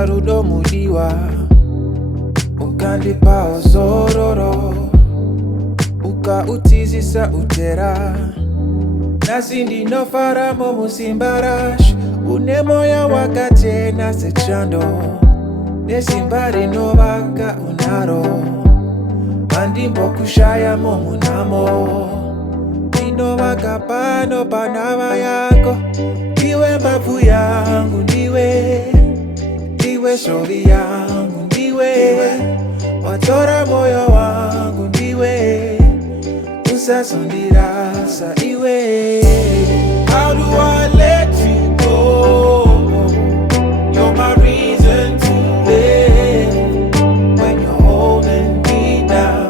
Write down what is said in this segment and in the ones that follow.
Ukandipatsa rudo mudiwa, ukandipa ozororo, ukautizisa utera. Nasi ndinofara mumusimbarash, une moyo wakachena sechando, nesimba rinovaka unaro, andimbokushaya mumunamo, ndinovaka pano panava yako. Ndiwe mbavu yangu, ndiwe shori yangu, ndiwe watora moyo wangu, ndiwe usasondirasa iwe. How do I let you go? You're my reason to live. When you're holding me down,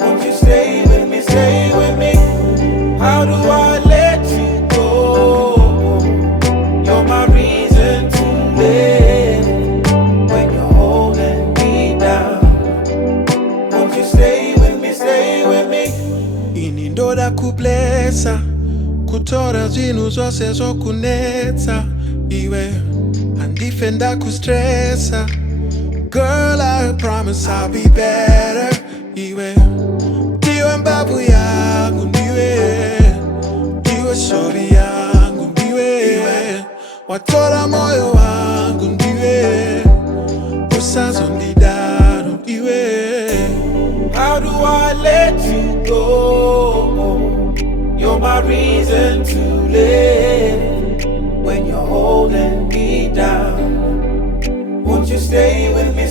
won't you stay with me, stay with me? How do I let you go? You're my reason to live. When you're holding me down, won't you stay with me, stay with me? Inindoda kublesa, kutora zvinhu zvose zvokunetsa iwe, handifenda kustressa. Girl, I promise I'll be better iwe. Ndiwe mbavu yangu, ndiwe shori yangu, ndiwe watora moyo wangu, ndiwe usazondidaro iwe. How do I let you go? You're my reason to live. When you're holding me down, won't you stay with me,